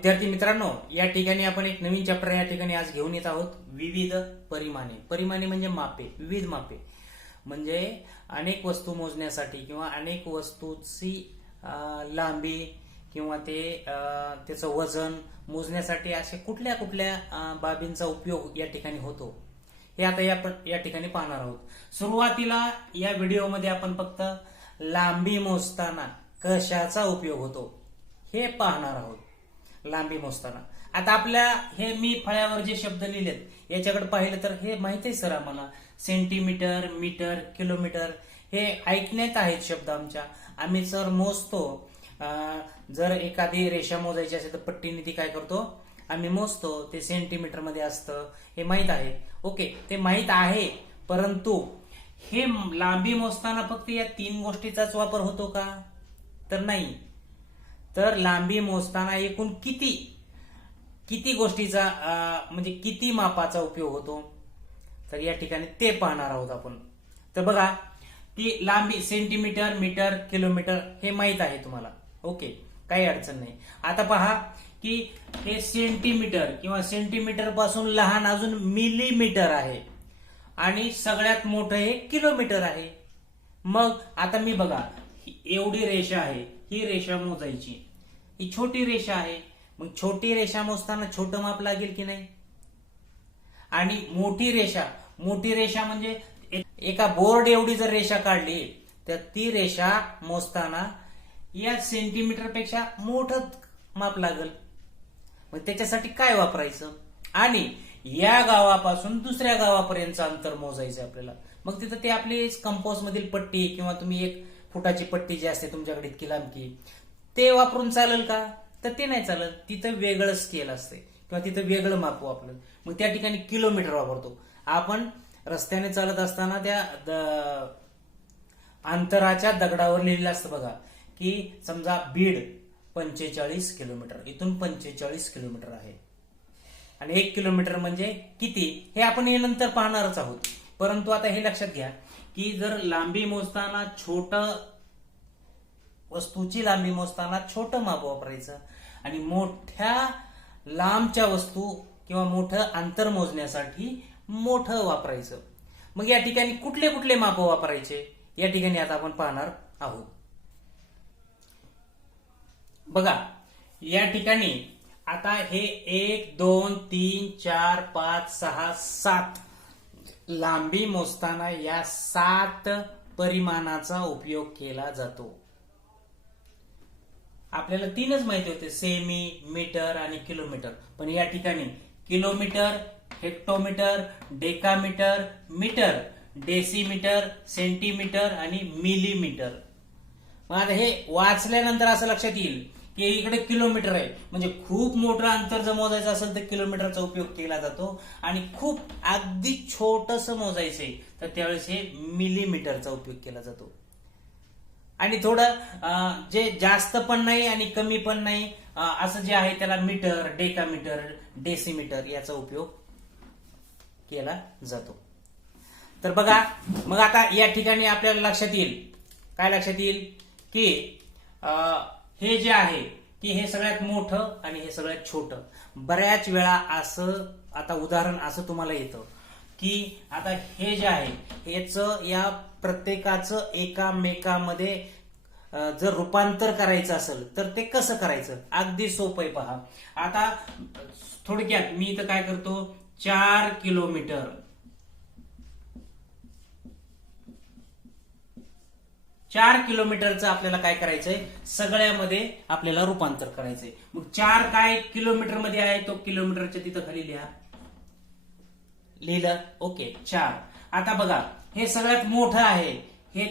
विद्यार्थी मित्रांनो या ठिकाणी आपण एक नवीन चॅप्टर या ठिकाणी आज घेऊन येत आहोत. विविध परिमाणे. परिमाणे म्हणजे मापे. विविध मापे. म्हणजे अनेक वस्तू मोजण्यासाठी किंवा अनेक वस्तूची लांबी किंवा ते त्याचं वजन मोजण्यासाठी असे कुठल्या कुठल्या बाबींचा उपयोग या ठिकाणी होतो. हे आता या या ठिकाणी पाहणार आहोत. सुरुवातीला या व्हिडिओमध्ये आपण फक्त लांबी मोजताना कशाचा उपयोग होतो हे पाहणार आहोत. लांबी मोजताना. आता आपल्या हे मी फळ्यावर जे शब्द लिहिलेत याच्याकडे पाहिलं तर हे माहीत आहे सर आम्हाला? सेंटीमीटर मीटर किलोमीटर हे ऐकण्यात आहेत शब्द आमच्या. आम्ही सर मोजतो. जर एखादी रेषा मोजायची असेल तर पट्टीने ती काय करतो? आम्ही मोजतो. ते सेंटीमीटरमध्ये असतं. हे माहीत आहे. ओके ते माहीत आहे. परंतु हे लांबी मोजताना फक्त या तीन गोष्टीचाच वापर होतो का? तर नाही. तर लांबी मोजताना एकूण किती किती गोष्टीचा म्हणजे किती मापाचा उपयोग होतो? तर या ठिकाणी ते पाहणार आहोत आपण. तर बघा ती लांबी सेंटीमीटर मीटर किलोमीटर हे माहीत आहे तुम्हाला. ओके काही अडचण नाही. आता पहा की हे सेंटीमीटर किंवा सेंटीमीटरपासून लहान अजून मिलीमीटर आहे. आणि सगळ्यात मोठं हे किलोमीटर आहे. मग आता मी बघा ही एवढी रेषा आहे. ही रेषा मोजायची. ही छोटी रेषा आहे. मग छोटी रेषा मोजताना छोटं माप लागेल की नाही? आणि मोठी रेषा मोठी रेषा म्हणजे एका बोर्ड एवढी जर रेषा काढली तर ती रेषा मोजताना या सेंटीमीटरपेक्षा मोठं माप लागल. मग त्याच्यासाठी काय वापरायचं? आणि या गावापासून दुसऱ्या गावापर्यंतचं अंतर मोजायचं आपल्याला. मग तिथं ते आपली कंपोज मधील पट्टी किंवा तुम्ही एक फुटाची पट्टी जी असते तुमच्याकडे इतकी लांबकी ते वापरून चालेल का? तर ते नाही चालत. तिथं वेगळं स्केल असते. किंवा तिथं वेगळं माप वापरलं मग त्या ठिकाणी किलोमीटर वापरतो. आपण रस्त्याने चालत असताना त्या द- अंतराच्या दगडावर लिहिलेलं असतं बघा की समजा बीड पंचेचाळीस किलोमीटर इथून पंचेचाळीस किलोमीटर आहे. आणि एक किलोमीटर म्हणजे किती? हे आपण हे नंतर पाहणारच आहोत. परंतु आता हे लक्षात घ्या. की जर लांबी मोजताना छोट वस्तूची लांबी मोजताना छोटं माप वापरायचं आणि मोठ्या लांबच्या वस्तू किंवा मोठं अंतर मोजण्यासाठी मोठं वापरायचं. मग या ठिकाणी कुठले कुठले माप वापरायचे? या ठिकाणी आता आपण पाहणार आहोत. बघा या ठिकाणी आता हे एक दोन तीन चार पाच सहा सात लांबी मोजताना या सात परिमाणाचा उपयोग केला जातो. आपल्याला तीनच माहिती होते सेमी मीटर आणि किलोमीटर पण या ठिकाणी kilometre hectometre decametre metre decimetre centimetre आणि मिलीमीटर मग आता हे वाचल्यानंतर असं लक्षात येईल. की इकडे किलोमीटर आहे. म्हणजे खूप मोठं अंतर जर मोजायचं असेल तर किलोमीटरचा उपयोग केला जातो. आणि खूप अगदी छोटस मोजायचंय तर त्यावेळेस हे मिलीमीटरचा उपयोग केला जातो. आणि थोडं जे जास्त पण नाही आणि कमी पण नाही असं जे आहे त्याला मीटर डेकामीटर डेसिमीटर याचा उपयोग केला जातो. तर बघा मग आता या ठिकाणी आपल्याला लक्षात येईल. काय लक्षात येईल? की हे जे आहे की हे सगळ्यात मोठं आणि हे सगळ्यात छोटं. बऱ्याच वेळा असं आता उदाहरण असं तुम्हाला येतं की आता हे जे आहे हेच या प्रत्येकाचं एकामेकामध्ये जर रूपांतर करायचं असेल तर ते कसं करायचं? अगदी सोपं आहे पहा. आता थोडक्यात मी इथं काय करतो? चार किलोमीटर. चार किलोमीटरचं आपल्याला काय करायचंय? सगळ्यामध्ये आपल्याला रूपांतर करायचंय. मग चार काय किलोमीटरमध्ये आहे? तो किलोमीटरच्या तिथं खाली लिहा. लिहिलं? ओके चार. आता बघा हे सगळ्यात मोठं आहे. हे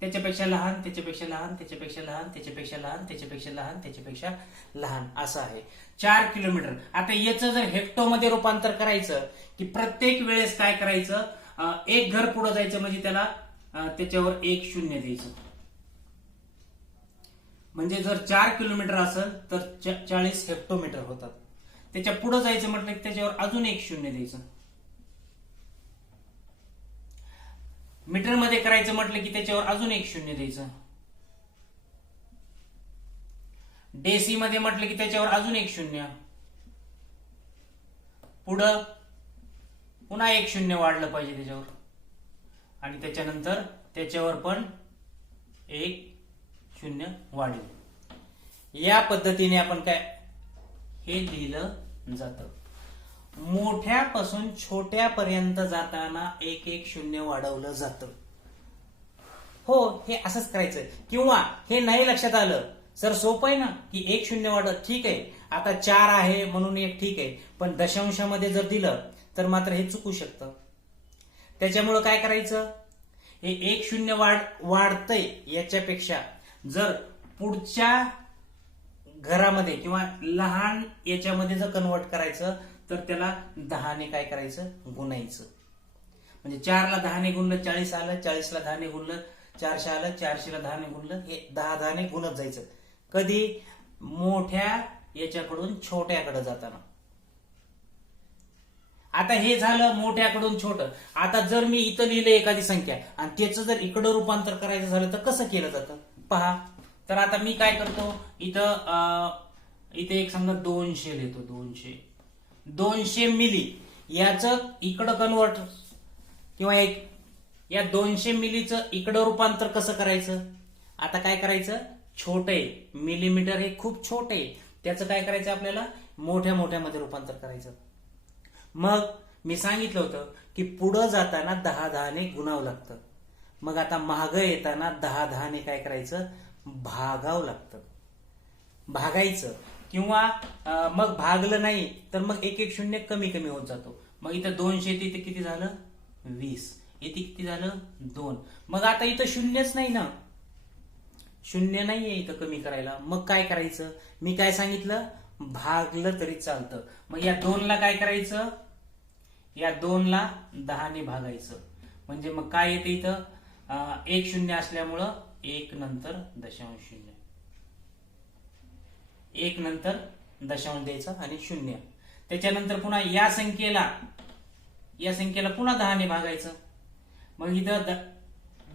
त्याच्यापेक्षा लहान त्याच्यापेक्षा लहान त्याच्यापेक्षा लहान त्याच्यापेक्षा लहान त्याच्यापेक्षा लहान त्याच्यापेक्षा लहान. असं आहे. चार किलोमीटर. आता याचं जर हेक्टोमध्ये रूपांतर करायचं की प्रत्येक वेळेस काय करायचं? एक घर पुढे जायचं म्हणजे त्याला त्याच्यावर एक शून्य द्यायचं. म्हणजे जर चार किलोमीटर असेल तर चाळीस हेक्टोमीटर होतात. त्याच्या पुढे जायचं म्हटलं की त्याच्यावर अजून एक शून्य द्यायचं. मीटरमध्ये करायचं म्हटलं की त्याच्यावर अजून एक शून्य द्यायचं. डेसी मध्ये म्हटलं की त्याच्यावर अजून एक शून्य. पुढं पुन्हा एक शून्य वाढलं पाहिजे त्याच्यावर. आणि त्याच्यानंतर त्याच्यावर पण एक शून्य वाढेल. या पद्धतीने आपण काय? हे लिहिलं जातं. मोठ्यापासून छोट्यापर्यंत जाताना एक एक शून्य वाढवलं जातं. हो हे असंच करायचं किंवा हे नाही लक्षात आलं सर सोपं आहे ना की एक शून्य वाढत ठीक आहे. आता चार आहे म्हणून एक ठीक आहे. पण दशांशामध्ये जर दिलं तर मात्र हे चुकू शकतं. त्याच्यामुळं काय करायचं? हे एक शून्य वाढ वाढतंय याच्यापेक्षा जर पुढच्या घरामध्ये किंवा लहान याच्यामध्ये जर कन्वर्ट करायचं तर त्याला दहाने काय करायचं? गुणायचं. म्हणजे चारला दहाने गुणलं चाळीस आलं चाळीसला दहाने गुणलं चारशे आलं चारशेला दहाने गुणलं हे दहा दहाने गुणत जायचं. कधी? मोठ्या याच्याकडून छोट्याकडे जाताना. आता हे झालं मोठ्याकडून छोट. आता जर मी इथं लिहिलं एखादी संख्या आणि त्याचं जर इकडं रूपांतर करायचं झालं तर कसं केलं जातं? पहा. तर आता मी काय करतो? इथं इथे एक समजा दोनशे लिहितो दोनशे. दोनशे मिली. याचं इकडं कन्वर्ट किंवा एक या दोनशे मिलीचं इकडं रूपांतर कसं करायचं? आता काय करायचं? छोटे आहे. मिलीमीटर हे खूप छोटे आहे. त्याचं काय करायचं आपल्याला? मोठ्या मोठ्यामध्ये रूपांतर करायचं. मग मी सांगितलं होतं की पुढं जाताना दहा दहाने गुणावं लागतं. मग आता मागं येताना दहा दहाने काय करायचं? भागावं लागतं. भागायचं. किंवा मग भागलं नाही तर मग एक एक शून्य कमी कमी होत जातो. मग इथं दोनशे तिथे किती झालं? वीस. इथे किती झालं? दोन. मग आता इथं शून्यच नाही ना. शून्य नाहीये इथं कमी करायला. मग काय करायचं? मी काय सांगितलं? भागलं तरी चालतं. मग या दोनला काय करायचं? या दोनला दहाने भागायचं. म्हणजे मग काय येते इथं? एक शून्य असल्यामुळं एक नंतर दशांश शून्य. एक नंतर दशांश द्यायचा आणि शून्य. त्याच्यानंतर पुन्हा या संख्येला या संख्येला पुन्हा दहाने भागायचं. मग इथं द-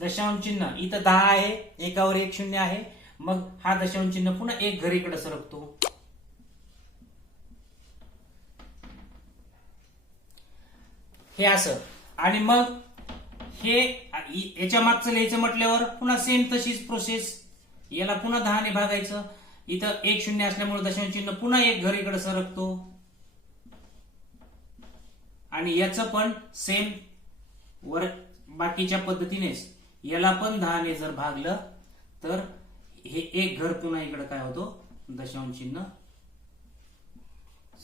दशांश चिन्ह इथं दहा आहे एकावर एक शून्य आहे. मग हा दशांश चिन्ह पुन्हा एक घरीकडे सरकतो. हे असं. आणि मग हे याच्या मागचं लिहायचं म्हटल्यावर पुन्हा सेम तशीच प्रोसेस याला पुन्हा दहाने भागायचं. इथं एक शून्य असल्यामुळे दशांश चिन्ह पुन्हा एक घर इकडे सरकतो. आणि याचं पण सेम वर बाकीच्या पद्धतीनेच. याला पण दहाने जर भागलं तर हे एक घर पुन्हा इकडे काय होतो? दशांश चिन्ह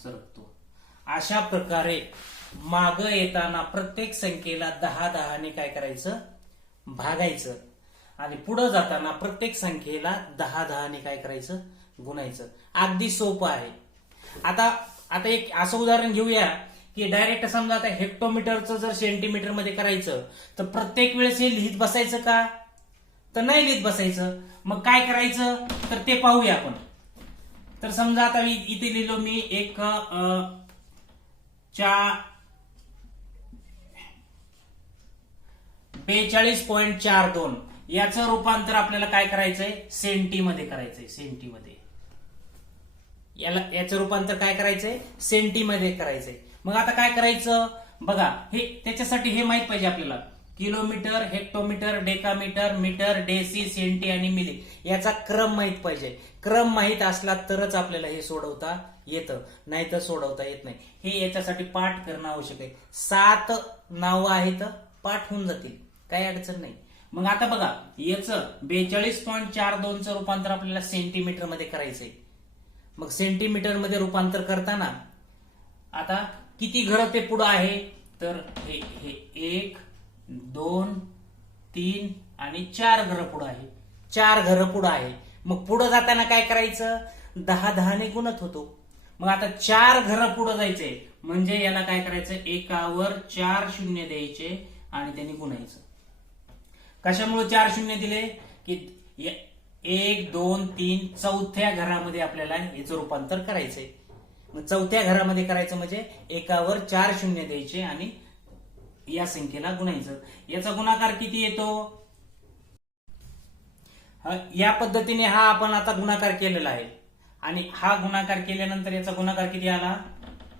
सरकतो. अशा प्रकारे माग येताना प्रत्येक संख्येला दहा दहाने काय करायचं? भागायचं. आणि पुढे जाताना प्रत्येक संख्येला दहा दहाने काय करायचं? गुणायचं. अगदी सोपं आहे. आता आता एक असं उदाहरण घेऊया की डायरेक्ट समजा आता हेक्टोमीटरचं जर सेंटीमीटरमध्ये करायचं तर प्रत्येक वेळेस हे लिहित बसायचं का? तर नाही लिहित बसायचं. मग काय करायचं? तर ते पाहूया आपण. तर समजा आता मी इथे लिहिलो मी एक अं, चा बेचाळीस पॉईंट चार दोन. याचं रूपांतर आपल्याला काय करायचंय? सेंटीमध्ये करायचंय सेंटीमध्ये. याला याचं रूपांतर काय करायचंय? सेंटीमध्ये करायचंय. मग आता काय करायचं? बघा हे त्याच्यासाठी हे माहीत पाहिजे आपल्याला. Kilometre hectometre decametre metre deci centi आणि मिली. याचा क्रम माहीत पाहिजे. क्रम माहीत असला तरच आपल्याला हे सोडवता येतं. नाही तर सोडवता येत नाही. हे याच्यासाठी पाठ करणं आवश्यक आहे. सात नावं आहेत पाठ होऊन जातील. काही अडचण नाही. मग आता बघा याचं बेचाळीस पॉईंट चार दोनचं रूपांतर आपल्याला सेंटीमीटरमध्ये करायचंय. मग सेंटीमीटरमध्ये रूपांतर करताना आता किती घर ते पुढं आहे? तर हे हे एक दोन तीन आणि चार घरं पुढं आहे. चार घरं पुढं आहे. मग पुढं जाताना काय करायचं? दहा दहाने गुणत होतो. मग आता चार घरं पुढं जायचंय. म्हणजे याला काय करायचं? एकावर चार शून्य द्यायचे आणि त्यांनी गुणायचं. कशामुळे चार शून्य दिले? की एक दोन तीन चौथ्या घरामध्ये आपल्याला याचं रूपांतर करायचंय. मग चौथ्या घरामध्ये करायचं म्हणजे एकावर चार शून्य द्यायचे आणि या संख्येला गुणायचं. याचा गुणाकार किती येतो? या पद्धतीने हा आपण आता गुणाकार केलेला आहे. आणि हा गुणाकार केल्यानंतर याचा गुणाकार किती आला?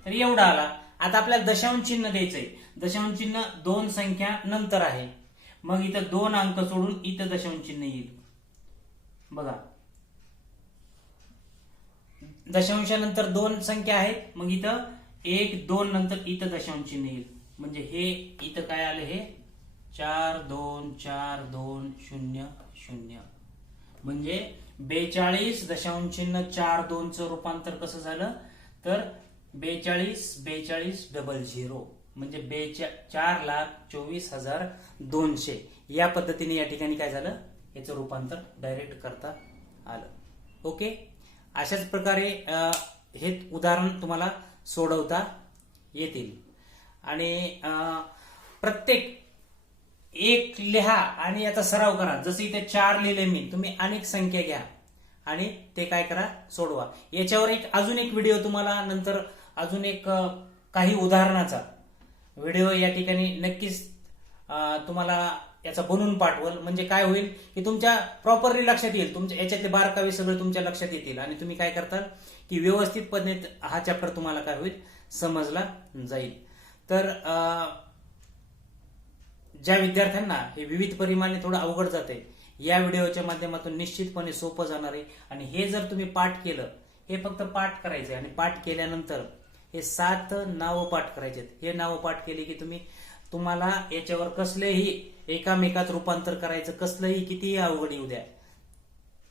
तर एवढा आला. आता आपल्याला दशांश चिन्ह द्यायचंय. दशांश चिन्ह दोन संख्या नंतर आहे. मग इथं दोन अंक सोडून इथं दशांश चिन्ह येईल. बघा. दशांशानंतर दोन संख्या आहेत मग इथं एक दोन नंतर इथं दशांश चिन्ह येईल. म्हणजे हे इथं काय आलं हे? चार दोन चार दोन शून्य शून्य. म्हणजे बेचाळीस दशांश चिन्ह चार दोनचं रूपांतर कसं झालं? तर बेचाळीस बेचाळीस डबल झिरो. म्हणजे बेच्या चार लाख चोवीस हजार दोनशे. या पद्धतीने या ठिकाणी काय झालं? याचं रूपांतर डायरेक्ट करता आलं. ओके अशाच प्रकारे हे उदाहरण तुम्हाला सोडवता येतील. आणि प्रत्येक एक लिहा आणि याचा सराव करा. जसं इथे चार लिहिले मी तुम्ही अनेक संख्या घ्या आणि ते काय करा? सोडवा. याच्यावर एक अजून एक व्हिडिओ तुम्हाला नंतर अजून एक काही उदाहरणाचा. व्हिडिओ या ठिकाणी नक्कीच तुम्हाला याचा बनवून पाठवल. म्हणजे काय होईल की तुमच्या प्रॉपरली लक्षात येईल. तुमच्या याच्यातले बारकावे सगळे तुमच्या लक्षात येतील. आणि तुम्ही काय करताल की व्यवस्थितपणे हा चॅप्टर तुम्हाला काय होईल? समजला जाईल. तर ज्या विद्यार्थ्यांना हे विविध परिमाणे थोडं अवघड जाते या व्हिडिओच्या माध्यमातून निश्चितपणे सोपं जाणार आहे. आणि हे जर तुम्ही पाठ केलं हे फक्त पाठ करायचे आणि पाठ केल्यानंतर हे सात नावं पाठ करायचे हे नावं पाठ केले की तुम्ही तुम्हाला याच्यावर कसलेही एकामेकात रूपांतर करायचं कसलंही कितीही अवघड येऊ द्या.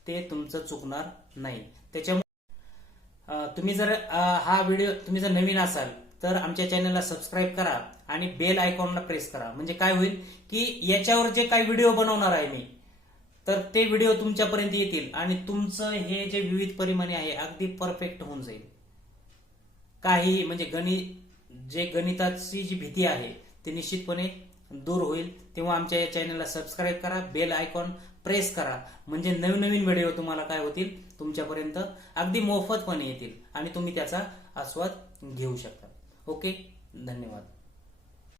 ते तुमचं चुकणार नाही. त्याच्यामुळे तुम्ही जर हा व्हिडिओ तुम्ही जर नवीन असाल तर आमच्या चॅनलला सबस्क्राईब करा आणि बेल आयकॉनला प्रेस करा. म्हणजे काय होईल की याच्यावर जे काही व्हिडिओ बनवणार आहे मी तर ते व्हिडिओ तुमच्यापर्यंत येतील आणि तुमचं हे जे विविध परिमाणे आहे अगदी परफेक्ट होऊन जाईल. काही म्हणजे गणित जे गणिताची जी भीती आहे ती निश्चितपणे दूर होईल. तेव्हा आमच्या या चॅनलला सबस्क्राईब करा बेल आयकॉन प्रेस करा. म्हणजे नवीन नवीन व्हिडिओ तुम्हाला काय होतील? तुमच्यापर्यंत अगदी मोफतपणे येतील आणि तुम्ही त्याचा आस्वाद घेऊ शकता. ओके धन्यवाद.